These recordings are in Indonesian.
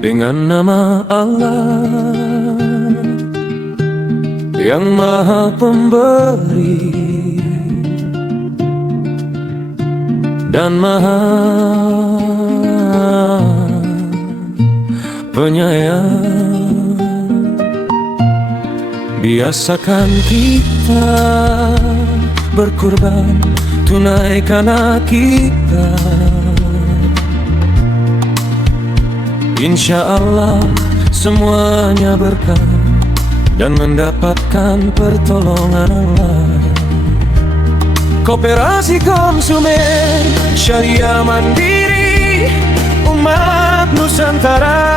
dengan nama Allah yang Maha Pemberi dan Maha Penyayang. Biasakan kita berkurban, tunaikan kita. Insya Allah semuanya berkah dan mendapatkan pertolongan Allah. Koperasi Konsumen Syariah Mandiri Umat Nusantara,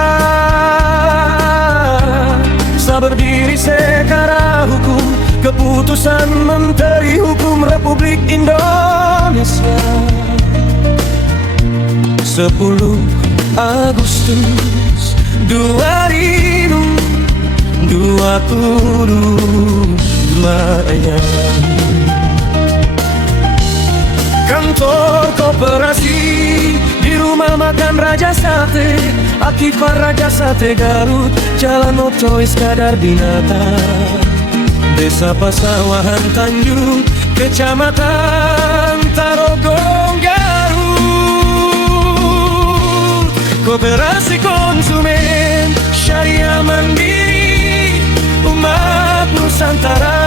berdiri sekara hukum, keputusan Menteri Hukum Republik Indonesia. 10 Agustus 2022. Kantor koperasi di Rumah Makan Raja Sate, Akifar Raja Sate Garut, Jalan Oto Iskandar Dinata, Desa Pasawahan Tanjung, Kecamatan Tarogong Garut. Koperasi Konsumen Syariah Mandiri Umat Nusantara,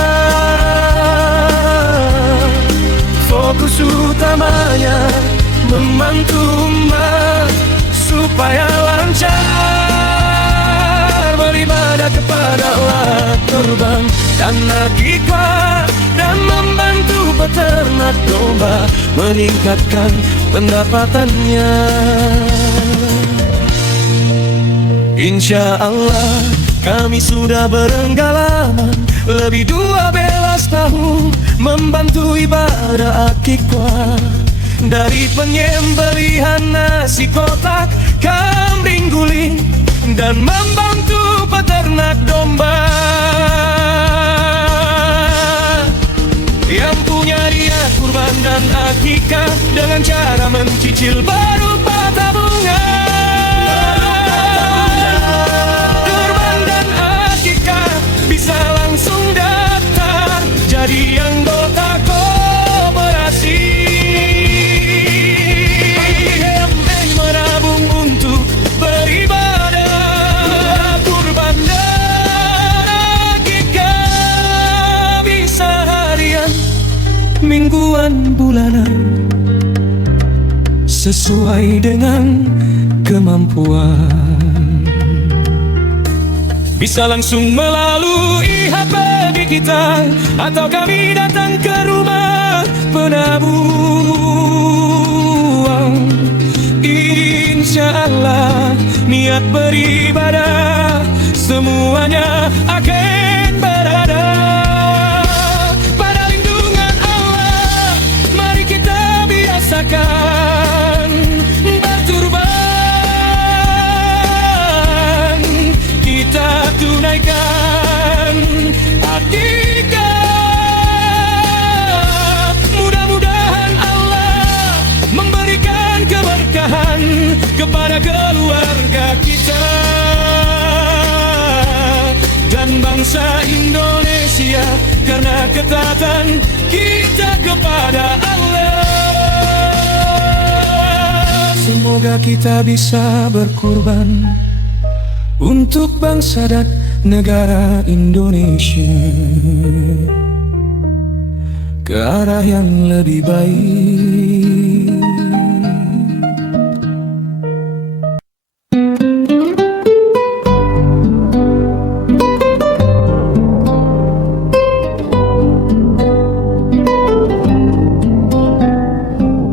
fokus utamanya membantu umat supaya lancar beribadah kepada Allah, kurban dan akikah, dan membantu peternak domba meningkatkan pendapatannya. Insya Allah kami sudah berenggalan lebih 12 tahun membantu ibadah akikah, dari penyembelihan nasi kotak, kambing guling, dan membantu peternak domba. Yang punya niat kurban dan akikah dengan cara mencicil berupa tabungan. Kurban dan akikah bisa langsung daftar jadi anggota koperasi. Menabung untuk beribadah, kurban dan akikah bisa harian, mingguan, bulanan, sesuai dengan kemampuan. Bisa langsung melalui HP kita, atau kami datang ke rumah penabung. Insya Allah niat beribadah semuanya akan berada pada lindungan Allah. Mari kita biasakan berturban, kita tunaikan akikah. Mudah-mudahan Allah memberikan keberkahan kepada keluarga kita dan bangsa Indonesia, karena ketaatan kita kepada Allah. Semoga kita bisa berkurban untuk bangsa dan negara Indonesia ke arah yang lebih baik.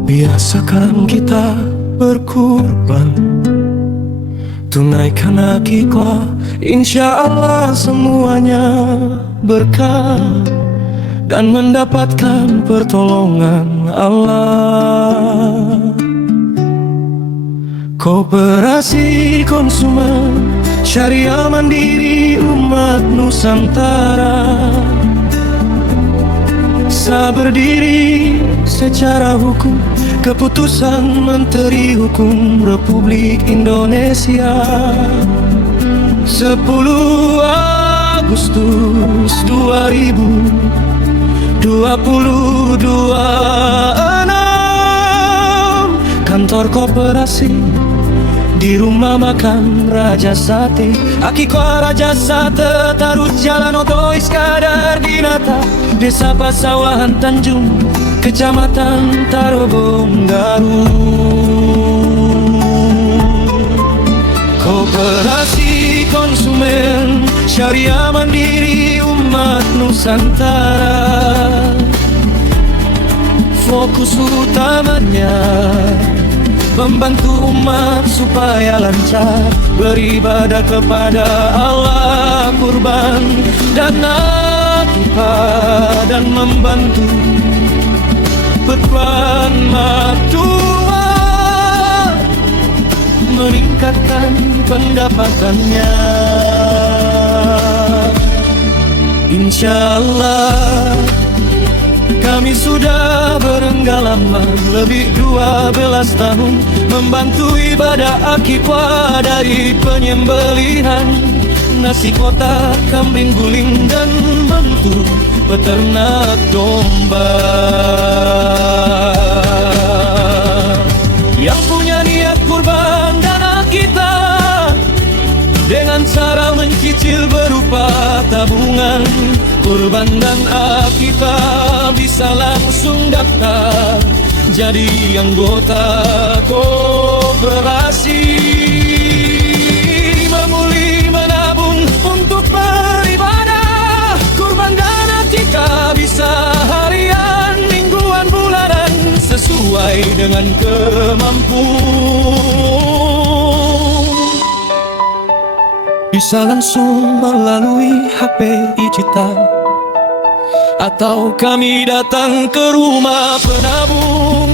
Biasakan kita berkurban, tunaikan akikah. Insya Allah semuanya berkah dan mendapatkan pertolongan Allah. Koperasi Konsumen Syariah Mandiri Umat Nusantara, berdiri secara hukum, Keputusan Menteri Hukum Republik Indonesia 10 Agustus 2022. Kantor koperasi di rumah makan Raja Sate, Akikwa Raja Sate, Tarut Jalan Oto Iskandar Dinata, Desa Pasawahan Tanjung, Kecamatan Tarogong Garut. Koperasi konsumen syariah mandiri umat Nusantara, fokus utamanya membantu umat supaya lancar beribadah kepada Allah, kurban dan akikah, dan membantu petuan matua meningkatkan pendapatannya. Insyaallah kami sudah berenggalama lebih 12 tahun membantu ibadah akikah, dari penyembelihan nasi kotak, kambing guling, dan bantu peternak domba. Yang punya niat kurban dan akikah dengan cara mencicil berupa tabungan kurban dan akikah, bisa langsung daftar jadi anggota koperasi. Memulih menabung untuk beribadah kurban dan akikah, bisa harian, mingguan, bulanan, sesuai dengan kemampuan. Bisa langsung melalui HP digital, atau kami datang ke rumah penabung.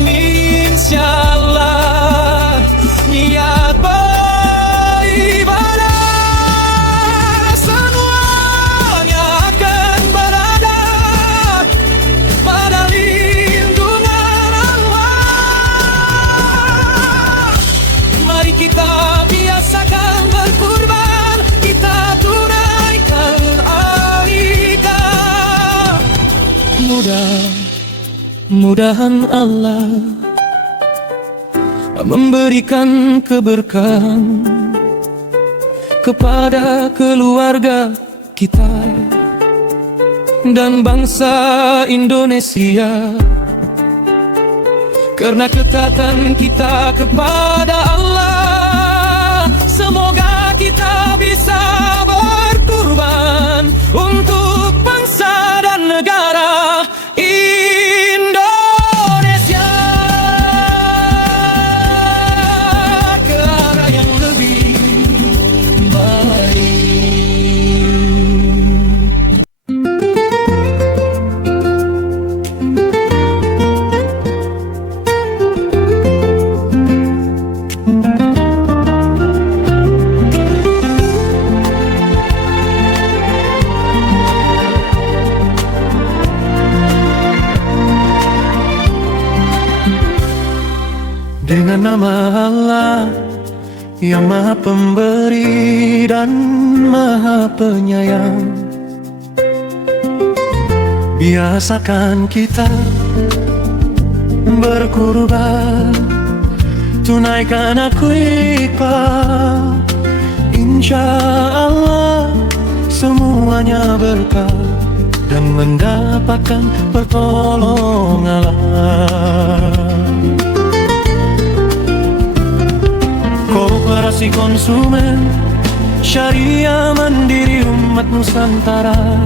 Insyaallah niat beribadah semuanya akan berada pada lindungan Allah. Mari kita biasakan berkurban, kita tunaikan akikah. Mudah-mudahan Allah memberikan keberkahan kepada keluarga kita dan bangsa Indonesia, karena ketaatan kita kepada Allah. Semoga kita bisa berkurban untuk bangsa dan negara Indonesia ke arah yang lebih baik. Dengan nama Allah yang Maha Pemberi dan Maha Penyayang, biasakan kita berkurban, tunaikan akikah. Insya Allah semuanya berkah dan mendapatkan pertolongan Allah. Koperasi konsumen syariah mandiri umat Nusantara,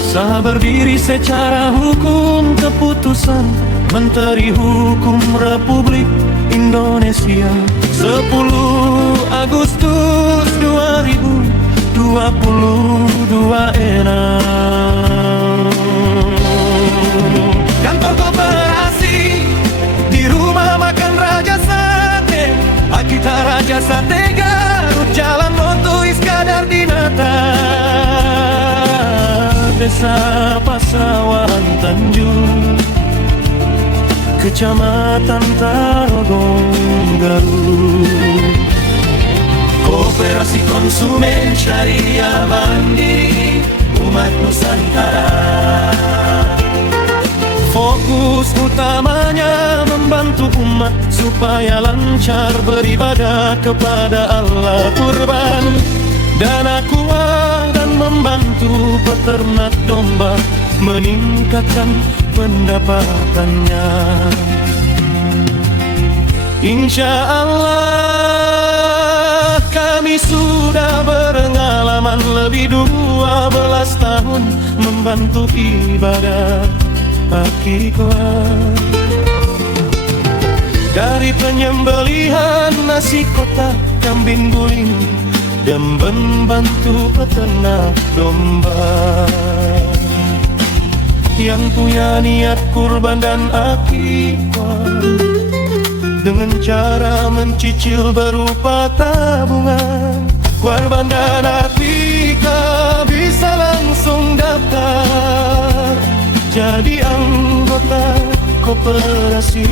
sah berdiri secara hukum, keputusan Menteri Hukum Republik Indonesia 10 Agustus 2022. Kantor koperasi di rumah makan Raja Sate, Akikah Raja Sate, Garut, Jalan Oto Iskandar Dinata, Desa Pasawahan Tanjung, Kecamatan Tarogong, Garut. Koperasi konsumen syariah mandiri umat Nusantara. Fokus utamanya membantu umat supaya lancar beribadah kepada Allah kurban. Dana kuah dan membantu peternak domba meningkatkan pendapatannya. Insya Allah kami sudah berpengalaman lebih 12 tahun membantu ibadah akikah. Dari penyembelihan nasi kotak, kambing guling, dan membantu peternak domba. Yang punya niat kurban dan akikah dengan cara mencicil berupa tabungan, kurban dan akikah bisa langsung daftar jadi anggota koperasi.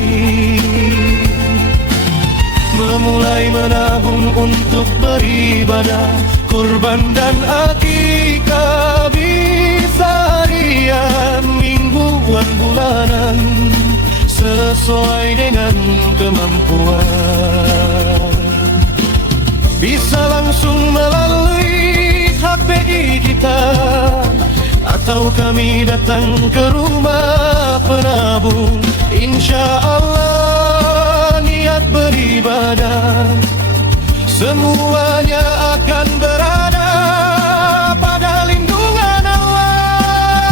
Memulai menabung untuk beribadah kurban dan akikah bisa harian, mingguan, bulanan sesuai dengan kemampuan. Bisa langsung melalui HPI kita atau kami datang ke rumah penabung. Insya Allah niat beribadah semuanya akan berada pada lindungan Allah.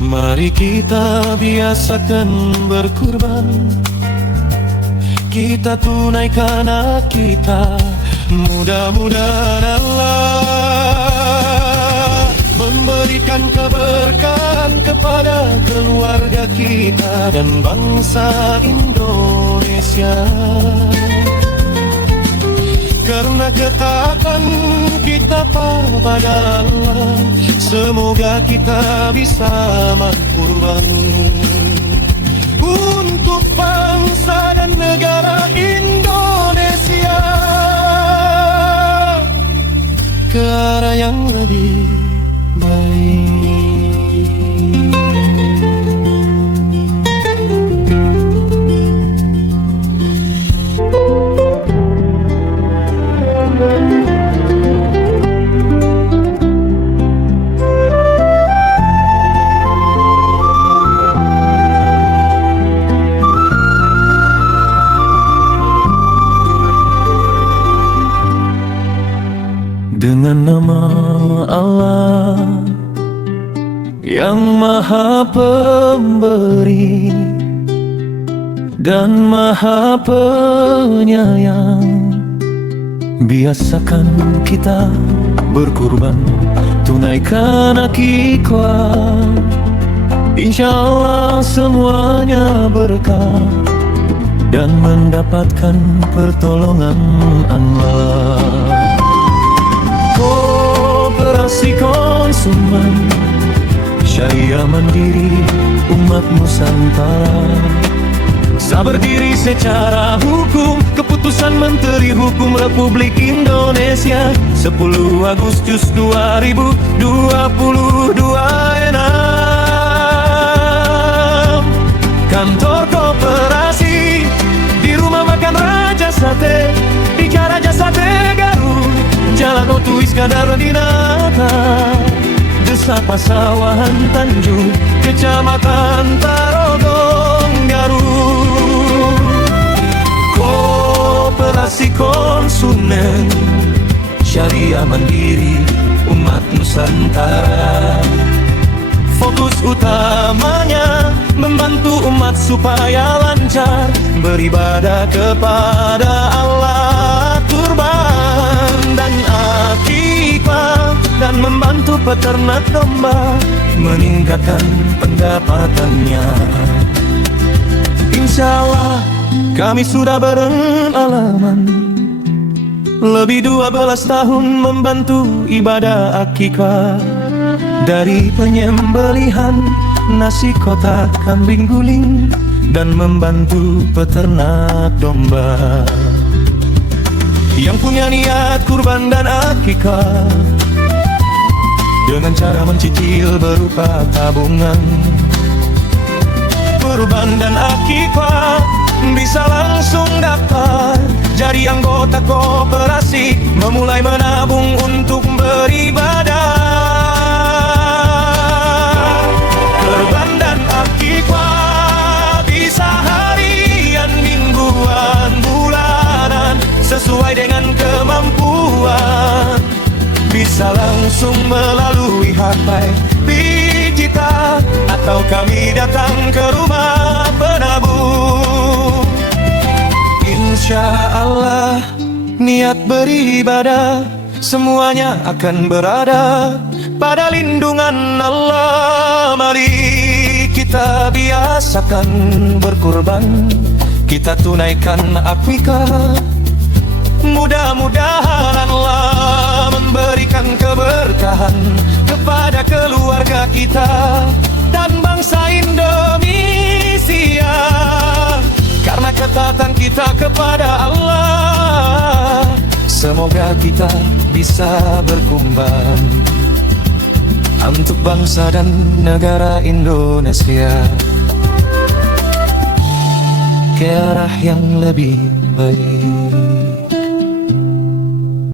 Mari kita biasakan berkurban, kita tunaikan hak kita. Mudah-mudahan Allah memberikan keberkahan kepada keluarga kita dan bangsa Indonesia. Karena ketaatan kita pada Allah, semoga kita bisa berkurban untuk bangsa dan negara Indonesia ke arah yang lebih baik. Dengan nama Allah yang Maha Pemberi dan Maha Penyayang, biasakan kita berkurban, tunaikan akikah. Insya Allah semuanya berkah dan mendapatkan pertolongan Allah. Koperasi konsumen syariah mandiri umat Nusantara, sah berdiri secara hukum, keputusan Menteri Hukum Republik Indonesia 10 Agustus 2022 enam. Kantor koperasi di rumah makan Raja Sate, di Raja Sate Garut, Jalan Otu Iskandar Dinata, Desa Pasawahan Tanjung, Kecamatan Tarogong, Garut. Koperasi konsumen syariah mandiri umat Nusantara, fokus utamanya membantu umat supaya lancar beribadah kepada Allah, kurban dan akikah, dan membantu peternak domba meningkatkan pendapatannya. Insya Allah kami sudah berpengalaman lebih 12 tahun membantu ibadah akikah. Dari penyembelihan nasi kotak kambing guling, dan membantu peternak domba. Yang punya niat kurban dan akikah, dengan cara mencicil berupa tabungan. Kurban dan akikah bisa langsung daftar jadi anggota koperasi, memulai menabung untuk beribadah. Kurban dan akikah bisa harian, mingguan, bulanan, sesuai dengan kemampuan. Bisa langsung melalui HP digital, atau kami datang ke rumah penabung. Insya Allah niat beribadah, semuanya akan berada pada lindungan Allah. Mari kita biasakan berkurban, kita tunaikan akikah. Mudah-mudahan Allah memberikan keberkahan kepada keluarga kita dan bangsa Indonesia. Karena ketaatan kita kepada Allah, semoga kita bisa berkumban untuk bangsa dan negara Indonesia ke arah yang lebih baik.